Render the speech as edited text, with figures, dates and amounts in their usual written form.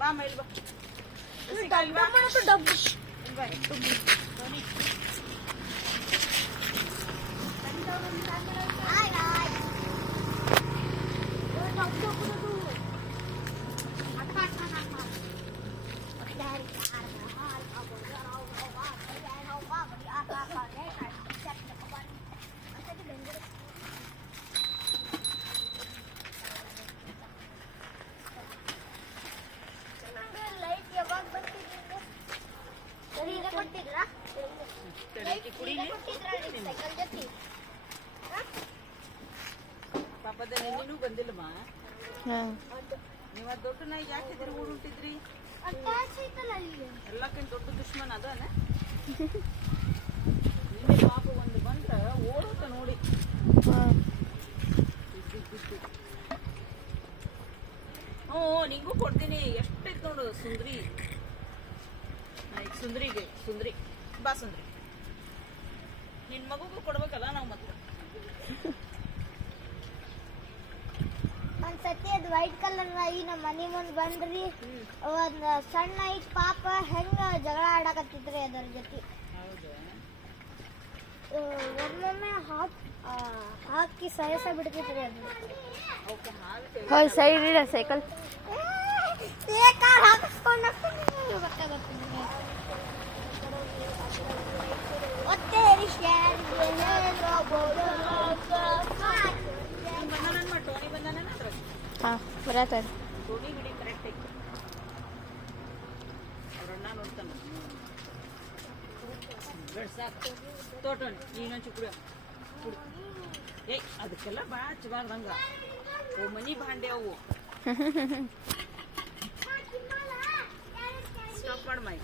ಬಾ ಮೇಲ್ ಬಾ ಪಾಪದ ನೆನ್ನೆನೂ ಬಂದಿಲ್ಲಮ್ಮ. ನೀವ ದೊಡ್ಡ ನಾಯಿ ಯಾಕಿದ್ರಿ ಊರುಂಟಿದ್ರಿ? ಎಲ್ಲಕ್ಕಿಂತ ದೊಡ್ಡ ದುಶ್ಮನ್ ಅದಾನ. ನಿನ್ನೆ ಪಾಪ ಒಂದು ಬಂದ್ರ ಓಡುತ್ತ ನೋಡಿ. ಹ್ಞೂ ನಿಂಗೂ ಕೊಡ್ತೀನಿ. ಎಷ್ಟೈತ್ ನೋಡು ಸುಂದ್ರಿ. ಸುಂದ್ರಿಗೆ ಸುಂದ್ರಿ ಬಾ ಸುಂದ್ರಿ. ನಿನ್ ಮಗುಗೂ ಕೊಡ್ಬೇಕಲ್ಲ ನಾವು ಮತ್ತೆ. ಒಂದ್ಸತಿ ಅದು ವೈಟ್ ಕಲರ್ ನಾಯಿ ನಮ್ಮ ಮನೆ ಮುಂದೆ ಬಂದ್ರಿ. ಒಂದ್ ಸಣ್ಣ ನಾಯಿ ಪಾಪ ಹೆಂಗ ಜಗಳ ಆಡಕತ್ತಿದ್ರಿ ಅದರ ಜೊತೆ. ಒಮ್ಮೊಮ್ಮೆ ಹಾಕಿ ಸಯಸ ಬಿಡ್ತಿದ್ರಿ ಅದು. ಸೈಡ್ ಇಡ ಸೈಕಲ್ ಹಾಂ ಬರತ್ತ ಟೋನಿ ಬಿಡಿ ಕರೆಕ್ಟ್ ಐತಿ. ಅವ್ರಣ್ಣ ನೋಡ್ತಾನ ಸಾಕು ತೋಟೋಣ ನೀನೊಂಚು ಕುಡಿಯ ಕುಡಿ. ಏಯ್ ಅದಕ್ಕೆಲ್ಲ ಭಾಳ ಹಚ್ಚಬಾರ್ದಂಗ. ಅವು ಮನಿ ಭಾಂಡೆ ಅವು. ಸ್ಟಾಪ್ ಮಾಡಿ ಮೈ